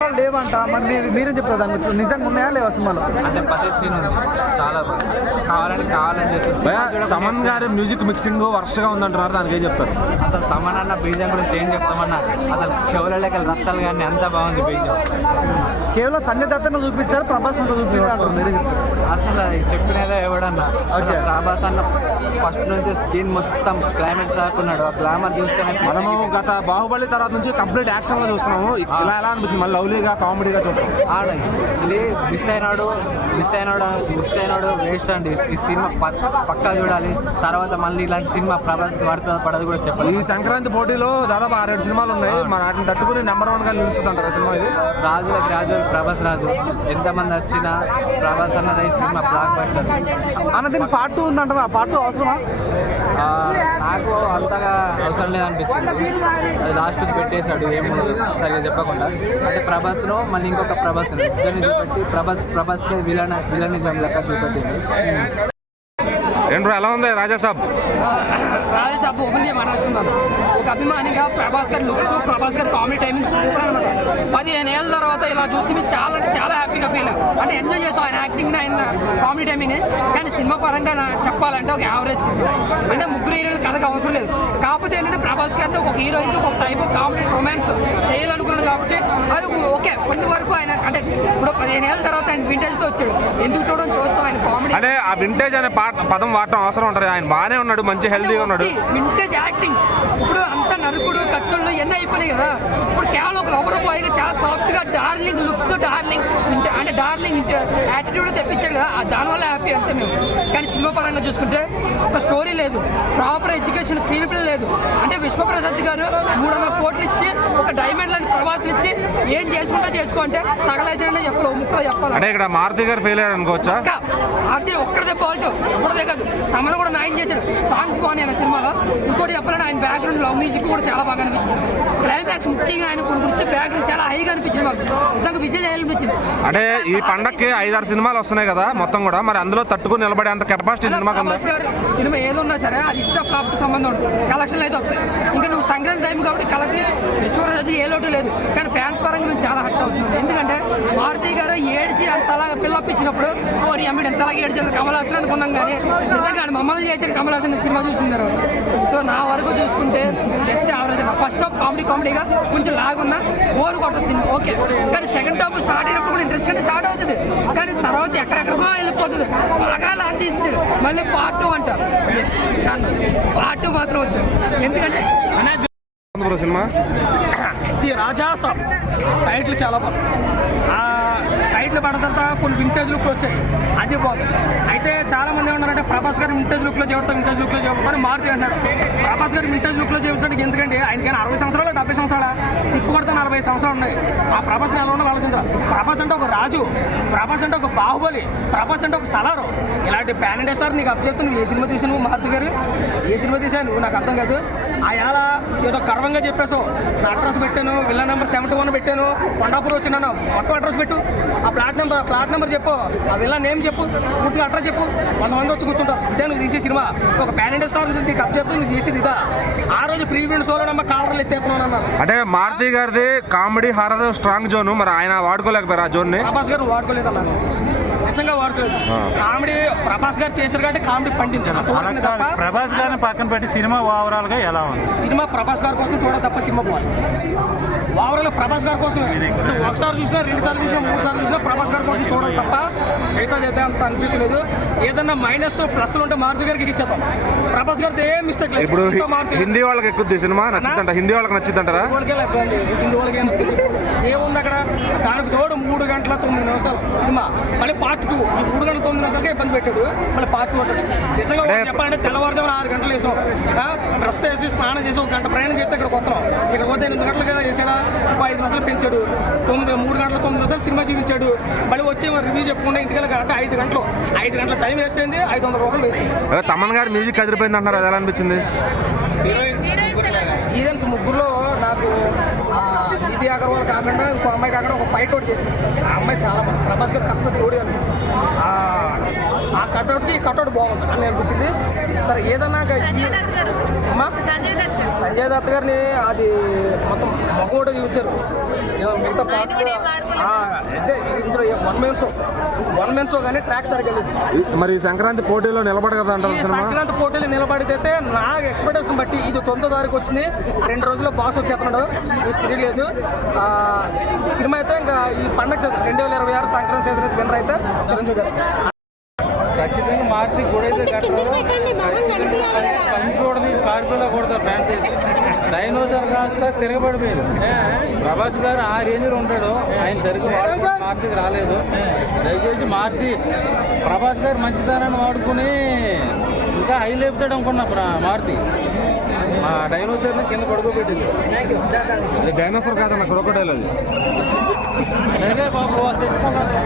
లేవంట మరి మీరేం చెప్తారు దాని గురించి? నిజంగా ఉన్నాయా లేవా సినిమాలో? అంటే ప్రతి సీన్ ఉంది చాలా కావాలని చేస్తారు. తమన్ గారి మ్యూజిక్ మిక్సింగ్ వర్స్ట్గా ఉందంటున్నారు, దానికి ఏం చెప్తారు? అసలు తమన్ అన్న బీజం గురించి ఏం చెప్తామన్నా, అసలు చెవులకి రక్తాలు కానీ అంత బాగుంది బీజం. కేవలం సంజయ్ దత్తను చూపించారు, ప్రభాస్ అంతా చూపించారు మీరు అసలు చెప్పినదే ఎవడన్నా. ప్రభాస్ అన్న ఫస్ట్ నుంచి స్క్రీన్ మొత్తం క్లైమాక్స్ దాకున్నాడు. ఆ గ్లామర్ చూస్తే మనము గత బాహుబలి తర్వాత నుంచి కంప్లీట్ యాక్షన్ లో చూస్తున్నాము. ఇలా ఎలా అనిపించింది? మళ్ళీ లవ్లీగా కామెడీగా చూడటం ఇది మిస్ అయినాడు వేస్ట్ అండి. ఈ సినిమా పక్కా చూడాలి. తర్వాత మళ్ళీ ఇలాంటి సినిమా ప్రభాస్కి పడదు కూడా చెప్పాలి. ఈ సంక్రాంతి పోటీలో దాదాపు 6-7 సినిమాలు ఉన్నాయి. మన వాటిని తట్టుకుని నెంబర్ 1 గా నిలుస్తుంది అంటారు సినిమా ఇది. రాజు ప్రభాస్ రాజు ఎంతమంది వచ్చినా ప్రభాస్ అన్నది ఈ సినిమా బ్లాక్ బస్టర్ అన్న. దీనికి పార్ట్ 2 ఉందంట, ఆ పార్ట్ 2 అవసరమా? నాకు అంతగా అవసరం లేదనిపించింది. అది లాస్ట్కి పెట్టేశాడు ఏమి సరిగా చెప్పకుండా. అంటే ప్రభాస్లో మళ్ళీ ఇంకొక ప్రభాస్ ఇద్దరిని చూపెట్టి ప్రభాస్కే విలనిజం లెక్క చూపెట్టింది. ఏంట్రో ఎలా ఉంది రాజాసాబ్? రాజాసాబ్ ఒకటి మాట్లాడుతున్నాను. ఒక అభిమానిగా ప్రభాస్ గారి లుక్స్, ప్రభాస్ గారి కామెడీ టైమింగ్ సూపర్ అనమాట. 15 ఏళ్ళ తర్వాత ఇలా చూసి మీరు చాలా అంటే చాలా హ్యాపీగా ఫీల్ అంటే ఎంజాయ్ చేస్తాం ఆయన యాక్టింగ్, ఆయన కామెడీ టైమింగ్. కానీ సినిమా పరంగా చెప్పాలంటే ఒక యావరేజ్ సినిమా. అంటే ముగ్గురు హీరోలు కథకు అవసరం లేదు. కాకపోతే ఏంటంటే ప్రభాస్ గారిని ఒక హీరోయిన్ ఒక టైప్ ఆఫ్ కామెడీ రొమాన్స్ చేయాలనుకున్నాడు కాబట్టి అది ఓకే. కొంతవరకు ఆయన అంటే ఇప్పుడు 15 ఏళ్ళ తర్వాత ఆయన వింటేజ్తో వచ్చాడు. ఎందుకు చూస్తాం ఆయన కామెడీ. అంటే ఆ వింటేజ్ అనే పదం వాడటం అవసరం ఉంటుంది. ఆయన బాగానే ఉన్నాడు, మంచి హెల్తీగా ఉన్నాడు. వింటేజ్ యాక్టింగ్ ఇప్పుడు అంతా నరుకుడు కట్టుళ్ళు ఎన్ని అయిపోయినాయి కదా. ఇప్పుడు కేవలం ఒక లవర్ బాయ్గా చాలా సాఫ్ట్గా డార్లింగ్ లుక్స్, డార్లింగ్ అంటే డార్లింగ్ యాటిట్యూడ్ తెప్పించాడు కదా. దానివల్ల హ్యాపీ అంతే మేము. కానీ సినిమా పరంగా చూసుకుంటే ఒక స్టోరీ లేదు, ప్రాపర్ ఎడ్యుకేషన్ స్క్రీన్ ప్లే లేదు. అంటే విశ్వప్రసాద్ గారు 300 కోట్లు ఇచ్చి ఒక డైమండ్ లాంటి ప్రభాస్ని ఇచ్చి ఏం చేసుకుంటా చేసుకో అంటే తగలేసాడనే చెప్పాలి, ముక్కలు చెప్పాలి. అంటే ఇక్కడ మారుతి గారు ఫెయిల్ అయ్యారు అనుకోవచ్చా? అది ఒక్కడే ఫాల్ట్, ఒక్కడే కాదు. తమను కూడా న్యాయం చేశాడు. సాంగ్స్ బాగున్నాయి ఆయన సినిమాలో. ఇంకోటి చెప్పాలంటే ఆయన బ్యాక్గ్రౌండ్ లవ్ మ్యూజిక్ కూడా చాలా బాగా అనిపించింది. క్లైమాక్స్ ముఖ్యంగా ఆయన కొన్ని గురించి బ్యాక్గ్రౌండ్ చాలా హైగా అనిపించింది మాకు. నిజంగా విజయ్ చేయాలనిపించింది. అంటే ఈ పండక్కి 5-6 సినిమాలు వస్తున్నాయి కదా మొత్తం కూడా, మరి అందులో తట్టుకుని నిలబడే అంత కెపాసిటీ సినిమా సినిమా ఏదున్నా సరే అది ఇట్లా కాపుతో సంబంధం ఉండదు. కలెక్షన్లు అయితే వస్తాయి. ఇంకా నువ్వు సంక్రాంతి టైం కాబట్టి కలెక్షన్ విశ్వప్రసాద్ ఏ లోటు లేదు. కానీ ఫ్యాన్స్ పరంగా నువ్వు చాలా హట్ అవుతుంది. ఎందుకంటే మారుతి గారు ఏడ్చి అంతలా పిల్లప్ ఇచ్చినప్పుడు ఓరి అమ్మిడి ఎంతలాగా ఏడ్చారు కమలాసన్ అనుకున్నాం. కానీ నిజంగా ఆయన మమ్మల్ని చేసాడు కమలాసన్ సినిమా చూసిన తర్వాత. సో నా వరకు చూసుకుంటే జస్ట్ యావరేజ్ అన్న. ఫస్ట్ హాఫ్ కామెడీగా కొంచెం లాగున్నా బోర్ కొట్టదు సినిమా ఓకే. కానీ సెకండ్ హాఫ్ స్టార్ట్ అయినప్పుడు కూడా ఇంట్రెస్ట్గానే స్టార్ట్ అవుతుంది. కానీ తర్వాత ఎక్కడెక్కడికో వెళ్ళిపోతుంది. బాగా లాగ్ తీస్తాడు. మళ్ళీ పార్ట్ 2 అంటారు. పార్ట్ 2 మాత్రం వద్దు. ఎందుకంటే సినిమా ఇది రాజాసాబ్ టైటిల్ చాలా బాగుంది. ఆ టైటిల్ పడిన తర్వాత కొన్ని వింటేజ్ లుక్లు వచ్చాయి, అది బాగుంది. అయితే చాలా మంది ఏమన్నారంటే ప్రభాస్ గారు వింటేజ్ లుక్లో చేస్తాం కానీ మారుతి అంటారు. ప్రభాస్ గారు వింటేజ్ లుక్లో చేయించడానికి ఎందుకంటే ఆయనకైనా 60 సంవత్సరాలు 70 సంవత్సరాల తిప్పు కొడితే 40 సంవత్సరాలు ఉన్నాయి. ఆ ప్రభాస్ ఎలా ఉన్న ఆలోచించాలి. ప్రభాస్ అంటే ఒక రాజు, ప్రభాస్ అంటే ఒక బాహుబలి, ప్రభాస్ అంటే ఒక సలారు. ఇలాంటి ప్యాన్ ఇండియా సార్ నీకు అప్ చెప్తాను. ఏ సినిమా తీసాను మారుతి గారు, ఏ సినిమా తీసాను నాకు అర్థం కాదు. అలా ఏదో గర్వంగా చెప్పేసావు. నా అడ్రస్ పెట్టాను, విల్లా నెంబర్ 71 పెట్టాను, కొండాపూర్ వచ్చినాను, మొత్తం అడ్రస్ పెట్టు. ఆ ప్లాట్ నెంబర్ చెప్పు, ఆ విల్లా నేమ్ చెప్పు, పూర్తిగా అడ్రస్ చెప్పు. 100 మంది వచ్చి కూర్చుంటారు. ఇదే నువ్వు తీసే సినిమా. ఒక ప్యాన్ ఇండియా స్టార్ నుంచి నీకు అప్ చెప్తే నువ్వు చేసేది ఇదా? ఆ రోజు ప్రీవియన్ షోలో నమ్మ కాలర్లు ఎత్తేస్తున్నాను అన్నారు. అంటే మారుతి గారిది కామెడీ హారర్ స్ట్రాంగ్ జోన్, మరి ఆయన వాడుకోలేకపోయారు ఆ జోన్ ని. ప్రభాస్ గారు వాడుకోలేదు అన్నారు, నిజంగా వాడుకోలేదు. కామెడీ ప్రభాస్ గారు చేశారు కాబట్టి కామెడీ పండించారు. ప్రభాస్ గారిని పక్కన పెట్టి సినిమా ఓవరాల్ గా ఎలా ఉంది? సినిమా ప్రభాస్ గారి కోసం చూడ తప్ప సినిమా పోవాలి. ఓవరాల్ ప్రభాస్ గారి కోసం ఒకసారి చూసినా, 2 సార్లు చూసినా, 3 సార్లు చూసినా ప్రభాస్ గారి కోసం చూడాలి తప్ప అయితే అంత అనిపించలేదు. ఏదన్నా మైనస్ ప్లస్ ఉంటే మారుతి గారికి ఇచ్చేద్దాం. ప్రభాస్ గారితో ఏం మిస్టేక్ లేదు. ఇప్పుడు హిందీ వాళ్ళకి ఎక్కుద్ది సినిమా నచ్చిందంట, హిందీ వాళ్ళకి నచ్చిందంటారా? హిందీ వాళ్ళకి ఏముంది అక్కడ? దానికి తోడు 3 గంటల 9 నిమిషాలు సినిమా. మళ్ళీ పార్ట్ 2 ఈ 3 గంటల 9 నిమిషాలకే ఇబ్బంది పెట్టాడు. మళ్ళీ పార్ట్ 2 అంటాడు. నిజంగా చెప్పాలంటే తెల్లవారుజామున 6 గంటలు వేసాం. బ్రష్ చేసి స్నానం చేసి 1 గంట ప్రయాణం చేస్తే ఇక్కడ వస్తున్నాం. ఇక్కడ పోతే 8 గంటలుగా వేసాడా, 5 నిమిషాలు పెంచాడు. 3 గంటల 9 నిమిషాలు సినిమా చూపించాడు. మళ్ళీ వచ్చి రివ్యూ చెప్పుకుంటే ఇంటికి అంటే 5 గంటల టైం వేస్ట్ అయింది, 500 రూపాయలు వేస్ట్ అయింది. తమన్ గారి మ్యూజిక్ అదిరిపోయింది అంటారు, అది ఎలా అనిపించింది? హీరోయిన్స్ ముగ్గురులో నాకు నిధి అగర్వాల్ కాకుండా ఇంకో అమ్మాయి కాకుండా ఒక ఫైట్ అవుట్ చేసింది. ఆ అమ్మాయి చాలా బాగుంది. ప్రభాస్ గారు కరెక్ట్ జోడి అనిపించింది. ఆ కట్అవుట్కి కట్అవుట్ బాగుంది అని అనిపించింది. సరే ఏదన్నా సంజయ్ దత్ గారిని అది మొత్తం మొక్కోట చూపించారు. మిగతా పార్ట్ అంటే ఇందులో వన్ మెన్ షో కానీ ట్రాక్ సరిగ్గా లేదు. మరి ఈ సంక్రాంతి పోటీలో నిలబడ కదా అంటారు ఈ సినిమా. సంక్రాంతి పోటీలు నిలబడితే నా ఎక్స్పెక్టేషన్ బట్టి ఇది 9వ తారీఖు వచ్చింది, 2 రోజుల్లో బాస్ వచ్చేస్తున్నాడు, ఇది తిరగలేదు. సినిమా అయితే ఇంకా ఈ పండగ 2026 సంక్రాంతి సీజన్ అయితే విన్నర్ అయితే చిరంజీవి గారు. ఖచ్చితంగా మార్చి గొడైతే కట్టరు, పంచుకోవడం పార్కులో కొడతారు ఫ్యాన్స్. డైనోసార్ కాస్త తిరగబడిపోయింది. ప్రభాస్ గారు ఆ రేంజ్లో ఉంటాడు, ఆయన సరిగ్గా మార్చికి రాలేదు. దయచేసి మార్చి ప్రభాస్ గారు మంచితనాన్ని వాడుకుని ఇంకా హై లేపుతాడు అనుకున్నా మారుతి. ఆ డైనోసార్ని కింద పడుకోబెట్టింది. డైనోసార్ కాదన్న క్రొకోడైల్ అది. సరే బాబు తెచ్చుకున్నాను.